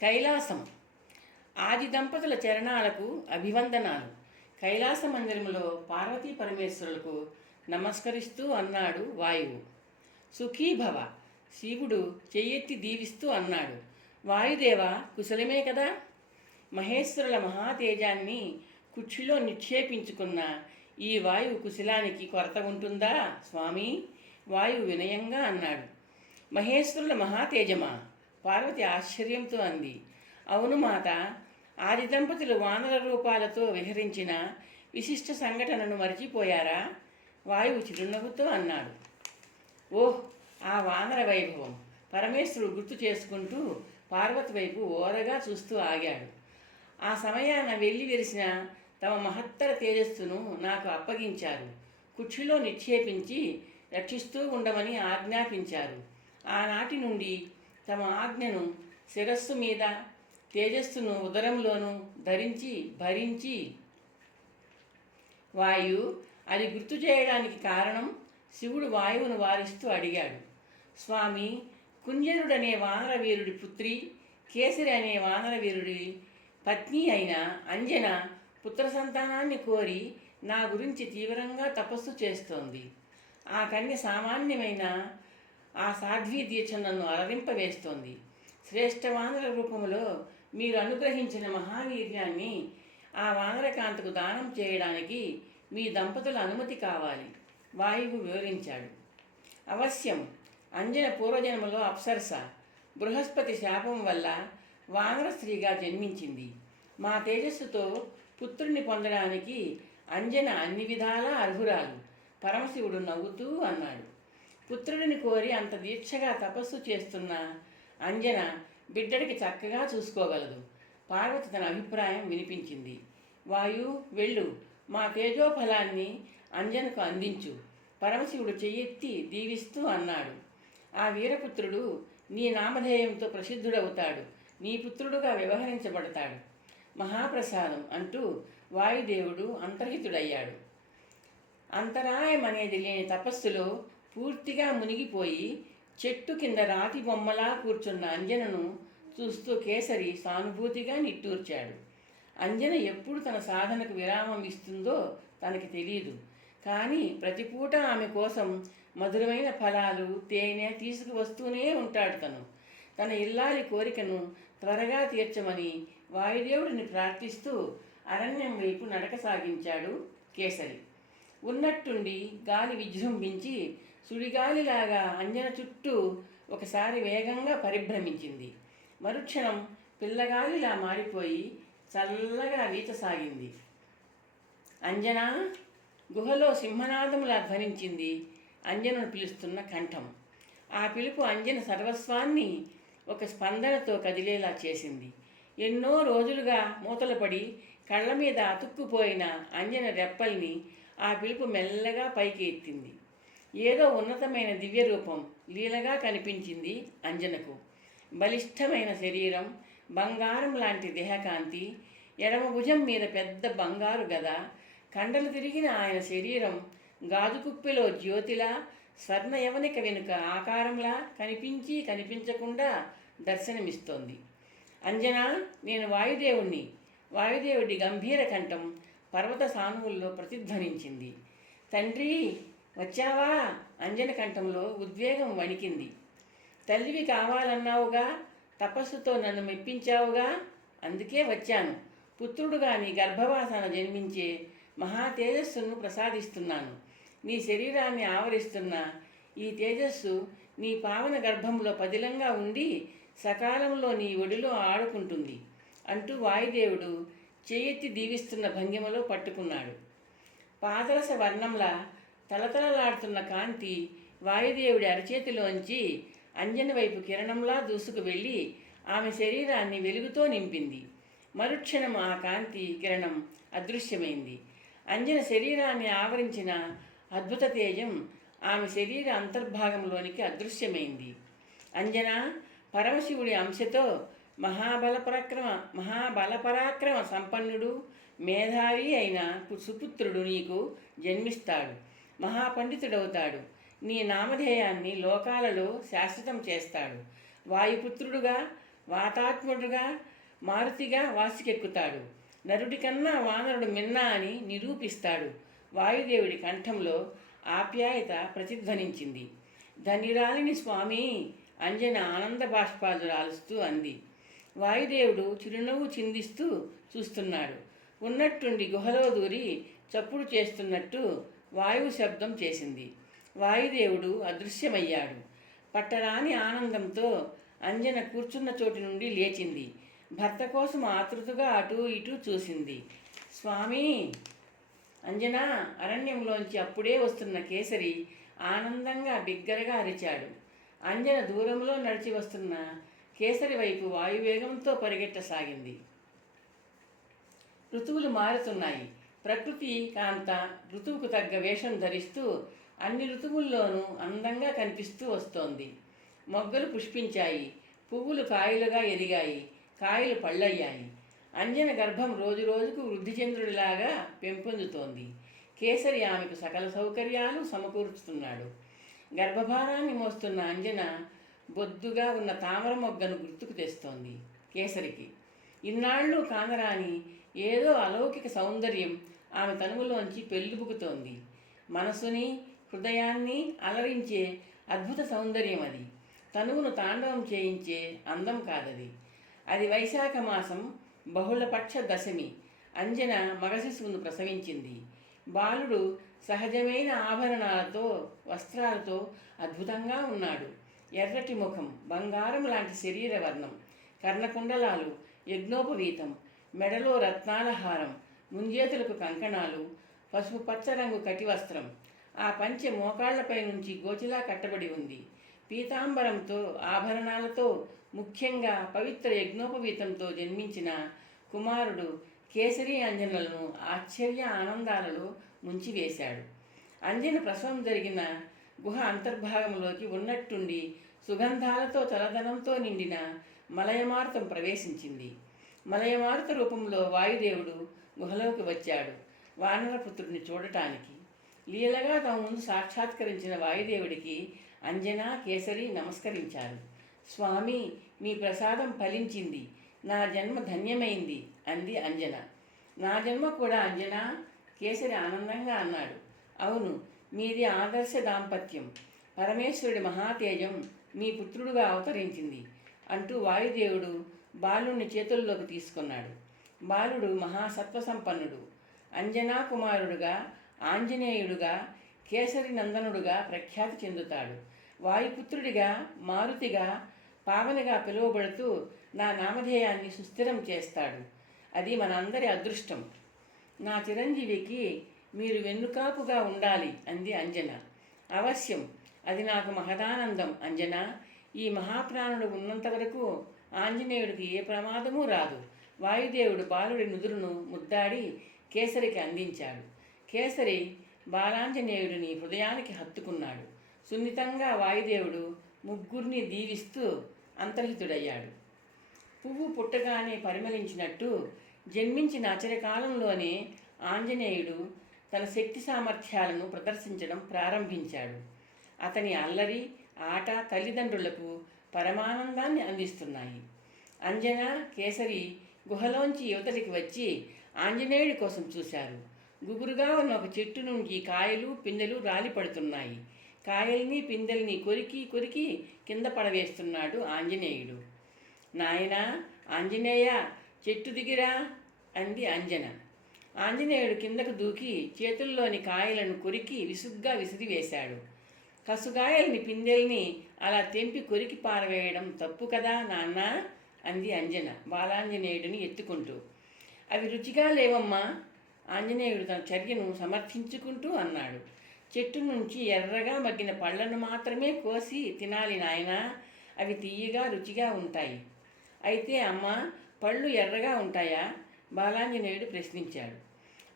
కైలాసం. ఆది దంపతుల చరణాలకు అభివందనాలు. కైలాస మందిరములో పార్వతీ పరమేశ్వరులకు నమస్కరిస్తూ అన్నాడు వాయువు. సుఖీభవ శివుడు చెయ్యెత్తి దీవిస్తూ అన్నాడు. వాయుదేవ కుశలమే కదా? మహేశ్వరుల మహాతేజాన్ని కుక్షిలో నిక్షేపించుకున్న ఈ వాయువు కుశలానికి కొరత ఉంటుందా స్వామి? వాయువు వినయంగా అన్నాడు. మహేశ్వరుల మహాతేజమా? పార్వతి ఆశ్చర్యంతో అంది. అవును మాత ఆది దంపతులు వానర రూపాలతో విహరించిన విశిష్ట సంఘటనను మరిచిపోయారా? వాయువు చిరునవ్వుతో అన్నాడు. ఓహ్ ఆ వానర వైభవం. పరమేశ్వరుడు గుర్తు చేసుకుంటూ పార్వతి వైపు ఓరగా చూస్తూ ఆగాడు. ఆ సమయాన వెళ్ళి విరిసిన తమ మహత్తర తేజస్సును నాకు అప్పగించారు. కుక్షిలో నిక్షేపించి రక్షిస్తూ ఉండమని ఆజ్ఞాపించారు. ఆనాటి నుండి తమ ఆజ్ఞను శిరస్సు మీద తేజస్సును ఉదరంలోనూ ధరించి భరించి వాయు అది గుర్తు చేయడానికి కారణం శివుడు వాయువును వారిస్తూ అడిగాడు. స్వామి కుంజరుడనే వానరవీరుడి పుత్రి కేసరి అనే వానరవీరుడి పత్ని అయిన అంజన పుత్ర సంతానాన్ని కోరి నా గురించి తీవ్రంగా తపస్సు చేస్తోంది. ఆ కన్య సామాన్యమైన ఆ సాధ్వీ దీక్ష నన్ను అలరింపవేస్తోంది శ్రేష్ఠ వానర రూపంలో మీరు అనుగ్రహించిన మహావీర్యాన్ని ఆ వానరకాంతకు దానం చేయడానికి మీ దంపతుల అనుమతి కావాలి. వాయువు వివరించాడు. అవశ్యం. అంజన పూర్వజన్మలో అప్సరస. బృహస్పతి శాపం వల్ల వానర స్త్రీగా జన్మించింది. మా తేజస్సుతో పుత్రుణ్ణి పొందడానికి అంజన అన్ని విధాలా అర్హురాలు. పరమశివుడు నవ్వుతూ అన్నాడు. పుత్రుడిని కోరి అంత దీక్షగా తపస్సు చేస్తున్న అంజన బిడ్డడికి చక్కగా చూసుకోగలదు. పార్వతి తన అభిప్రాయం వినిపించింది. వాయు వెళ్ళు. మా తేజోఫలాన్ని అంజనకు అందించు. పరమశివుడు చెయ్యెత్తి దీవిస్తూ అన్నాడు. ఆ వీరపుత్రుడు నీ నామధేయంతో ప్రసిద్ధుడవుతాడు. నీ పుత్రుడుగా వ్యవహరించబడతాడు. మహాప్రసాదం అంటూ వాయుదేవుడు అంతర్హితుడయ్యాడు. అంతరాయం అనేది లేని తపస్సులో పూర్తిగా మునిగిపోయి చెట్టు కింద రాతి బొమ్మలా కూర్చున్న అంజనను చూస్తూ కేసరి సానుభూతిగా నిట్టూర్చాడు. అంజన ఎప్పుడు తన సాధనకు విరామం ఇస్తుందో తనకి తెలియదు కానీ ప్రతి పూట ఆమె కోసం మధురమైన ఫలాలు తేనె తీసుకువస్తూనే ఉంటాడు తను. తన ఇల్లాలి కోరికను త్వరగా తీర్చమని వాయుదేవుడిని ప్రార్థిస్తూ అరణ్యం వైపు నడక సాగించాడు కేసరి. ఉన్నట్టుండి గాలి విజృంభించి సుడిగాలిలాగా అంజన చుట్టూ ఒకసారి వేగంగా పరిభ్రమించింది. మరుక్షణం పిల్లగాలిలా మారిపోయి చల్లగా వీచసాగింది అంజన గుహలో సింహనాదములా ధ్వనించింది అంజనను పిలుస్తున్న కంఠం. ఆ పిలుపు అంజన సర్వస్వాన్ని ఒక స్పందనతో కదిలేలా చేసింది. ఎన్నో రోజులుగా మూతలపడి కళ్ళ మీద అతుక్కుపోయిన అంజన రెప్పల్ని ఆ పిలుపు మెల్లగా పైకి ఎత్తింది ఏదో ఉన్నతమైన దివ్య రూపం లీలగా కనిపించింది అంజనకు. బలిష్టమైన శరీరం బంగారం లాంటి దేహకాంతి ఎడమ భుజం మీద పెద్ద బంగారు గద కండలు తిరిగిన ఆయన శరీరం గాజు కుప్పెలో జ్యోతిలా స్వర్ణ యవనిక వెనుక ఆకారంలా కనిపించి కనిపించకుండా దర్శనమిస్తోంది. అంజనా నేను వాయుదేవుణ్ణి. వాయుదేవుడి గంభీర కంఠం పర్వత సానువుల్లో ప్రతిధ్వనించింది. తండ్రి వచ్చావా? అంజన కంఠంలో ఉద్వేగం వణికింది. తల్లివి కావాలన్నావుగా తపస్సుతో నన్ను మెప్పించావుగా? అందుకే వచ్చాను. పుత్రుడుగా నీ గర్భవాసన జన్మించే మహా తేజస్సును ప్రసాదిస్తున్నాను. నీ శరీరాన్ని ఆవరిస్తున్న ఈ తేజస్సు నీ పావన గర్భంలో పదిలంగా ఉండి సకాలంలో నీ ఒడిలో ఆడుకుంటుంది అంటూ వాయుదేవుడు చేయెత్తి దీవిస్తున్న భంగిమలో పట్టుకున్నాడు. పాదరస వర్ణంలా తలతలలాడుతున్న కాంతి వాయుదేవుడి అరచేతిలోంచి అంజన వైపు కిరణంలా దూసుకు వెళ్ళి ఆమె శరీరాన్ని వెలుగుతో నింపింది. మరుక్షణం ఆ కాంతి కిరణం అదృశ్యమైంది. అంజన శరీరాన్ని ఆవరించిన అద్భుత తేజం ఆమె శరీర అంతర్భాగంలోనికి అదృశ్యమైంది. అంజన పరమశివుడి అంశతో మహాబల పరాక్రమ మహాబల పరాక్రమ సంపన్నుడు మేధావి అయిన సుపుత్రుడు నీకు జన్మిస్తాడు. మహాపండితుడవుతాడు. నీ నామధేయాన్ని లోకాలలో శాశ్వతం చేస్తాడు. వాయుపుత్రుడుగా వాతాత్ముడుగా మారుతిగా వాసికెక్కుతాడు. నరుడి కన్నా వానరుడు మిన్నా అని నిరూపిస్తాడు. వాయుదేవుడి కంఠంలో ఆప్యాయత ప్రతిధ్వనించింది. ధనిరాలిని స్వామి అంజన ఆనంద బాష్పాలు రాలుస్తూ అంది. వాయుదేవుడు చిరునవ్వు చిందిస్తూ చూస్తున్నాడు. ఉన్నట్టుండి గుహలో దూరి చప్పుడు చేస్తున్నట్టు వాయువు శబ్దం చేసింది. వాయుదేవుడు అదృశ్యమయ్యాడు. పట్టరాని ఆనందంతో అంజన కూర్చున్న చోటు నుండి లేచింది. భర్త కోసం ఆతృతగా అటు ఇటు చూసింది. స్వామి! అంజన! అరణ్యంలోంచి అప్పుడే వస్తున్న కేసరి ఆనందంగా బిగ్గరగా అరిచాడు. అంజన దూరంలో నడిచి వస్తున్న కేసరి వైపు వాయువేగంతో పరిగెట్టసాగింది. ఋతువులు మారుతున్నాయి. ప్రకృతి కాంత ఋతువుకు తగ్గ వేషం ధరిస్తూ అన్ని ఋతువుల్లోనూ అందంగా కనిపిస్తూ వస్తోంది. మొగ్గలు పుష్పించాయి. పువ్వులు కాయలుగా ఎదిగాయి. కాయలు పళ్ళయ్యాయి. అంజన గర్భం రోజు రోజుకు వృద్ధి చంద్రుడిలాగా పెంపొందుతోంది. కేసరి ఆమెకు సకల సౌకర్యాలు సమకూరుస్తున్నాడు. గర్భభారాన్ని మోస్తున్న అంజన బొద్దుగా ఉన్న తామర మొగ్గను గుర్తుకు తెస్తోంది కేసరికి. ఇన్నాళ్ళు కానరాని ఏదో అలౌకిక సౌందర్యం ఆమె తనువులోంచి పెళ్ళిబుకుతోంది. మనసుని హృదయాన్ని అలరించే అద్భుత సౌందర్యం అది. తనువును తాండవం చేయించే అందం కాదది. అది వైశాఖ మాసం బహుళపక్ష దశమి. అంజన మగశిశువును ప్రసవించింది. బాలుడు సహజమైన ఆభరణాలతో వస్త్రాలతో అద్భుతంగా ఉన్నాడు. ఎర్రటి ముఖం బంగారం లాంటి శరీర వర్ణం కర్ణకుండలాలు యజ్ఞోపవీతం మెడలో రత్నాల హారం ముంజేతులకు కంకణాలు పసుపు పచ్చ రంగు కటివస్త్రం. ఆ పంచె మోకాళ్ళపై నుంచి గోచిలా కట్టబడి ఉంది. పీతాంబరంతో ఆభరణాలతో ముఖ్యంగా పవిత్ర యజ్ఞోపవీతంతో జన్మించిన కుమారుడు కేసరి అంజనలను ఆశ్చర్య ఆనందాలలో ముంచివేశాడు. అంజన ప్రసవం జరిగిన గుహ అంతర్భాగంలోకి ఉన్నట్టుండి సుగంధాలతో చలదనంతో నిండిన మలయమారుతం ప్రవేశించింది. మలయమారుత రూపంలో వాయుదేవుడు గుహలోకి వచ్చాడు. వానరపుత్రుడిని చూడటానికి. లీలగా తమ ముందు సాక్షాత్కరించిన వాయుదేవుడికి అంజన కేసరి నమస్కరించారు. స్వామి మీ ప్రసాదం ఫలించింది. నా జన్మ ధన్యమైంది అంది అంజన. నా జన్మ కూడా అంజన కేసరి ఆనందంగా అన్నాడు. అవును మీది ఆదర్శ దాంపత్యం. పరమేశ్వరుడి మహాతేజం మీ పుత్రుడుగా అవతరించింది. అంటూ వాయుదేవుడు బాలుణ్ణి చేతుల్లోకి తీసుకున్నాడు. బాలుడు మహాసత్వ సంపన్నుడు అంజనా కుమారుడుగా ఆంజనేయుడుగా కేసరి నందనుడుగా ప్రఖ్యాతి చెందుతాడు. వాయుపుత్రుడిగా మారుతిగా పావనిగా పిలువబడుతూ నా నామధేయాన్ని సుస్థిరం చేస్తాడు. అది మనందరి అదృష్టం. నా చిరంజీవికి మీరు వెన్నుకాపుగా ఉండాలి అంది అంజన. అవశ్యం. అది నాకు మహదానందం అంజనా. ఈ మహాప్రాణుడు ఉన్నంత వరకు ఆంజనేయుడికి ఏ ప్రమాదమూ రాదు. వాయుదేవుడు బాలుడి నుదురును ముద్దాడి కేసరికి అందించాడు. కేసరి బాలాంజనేయుడిని హృదయానికి హత్తుకున్నాడు. సున్నితంగా వాయుదేవుడు ముగ్గురిని దీవిస్తూ అంతర్హితుడయ్యాడు. పువ్వు పుట్టగానే పరిమళించినట్టు జన్మించిన అచరకాలంలోనే ఆంజనేయుడు తన శక్తి సామర్థ్యాలను ప్రదర్శించడం ప్రారంభించాడు. అతని అల్లరి ఆట తల్లిదండ్రులకు పరమానందాన్ని అందిస్తున్నాయి. అంజన కేసరి గుహలోంచి యువతలికి వచ్చి ఆంజనేయుడి కోసం చూశారు. గుబురుగా ఉన్న ఒక చెట్టు నుంచి కాయలు పిందెలు రాలి పడుతున్నాయి. కాయల్ని పిందెల్ని కొరికి కొరికి కింద పడవేస్తున్నాడు ఆంజనేయుడు. నాయనా ఆంజనేయ చెట్టు దిగిరా అంది అంజన. ఆంజనేయుడు కిందకు దూకి చేతుల్లోని కాయలను కొరికి విసుగ్గా విసిరివేశాడు. కసుగాయల్ని పిందెల్ని అలా తెంపి కొరికి పారవేయడం తప్పు కదా నాన్న? అంది అంజన బాలాంజనేయుడిని ఎత్తుకుంటూ. అవి రుచిగా లేవమ్మా. ఆంజనేయుడు తన చర్యను సమర్థించుకుంటూ అన్నాడు. చెట్టు నుంచి ఎర్రగా మగ్గిన పళ్ళను మాత్రమే కోసి తినాలి నాయనా. అవి తీయగా రుచిగా ఉంటాయి. అయితే అమ్మ పళ్ళు ఎర్రగా ఉంటాయా? బాలాంజనేయుడు ప్రశ్నించాడు.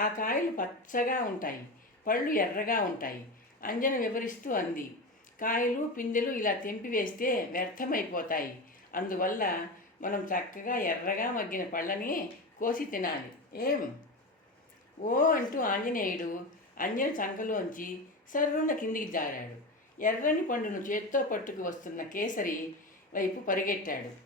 ఆ కాయలు పచ్చగా ఉంటాయి. పళ్ళు ఎర్రగా ఉంటాయి. అంజన వివరిస్తూ అంది. కాయలు పిందెలు ఇలా తెంపివేస్తే వ్యర్థమైపోతాయి. అందువల్ల మనం చక్కగా ఎర్రగా మగ్గిన పళ్ళని కోసి తినాలి. ఏం? ఓ అంటూ ఆంజనేయుడు అంజన చంకలోంచి సర్రున కిందికి జారాడు. ఎర్రని పండును చేత్తో పట్టుకు వస్తున్న కేసరి వైపు పరిగెట్టాడు.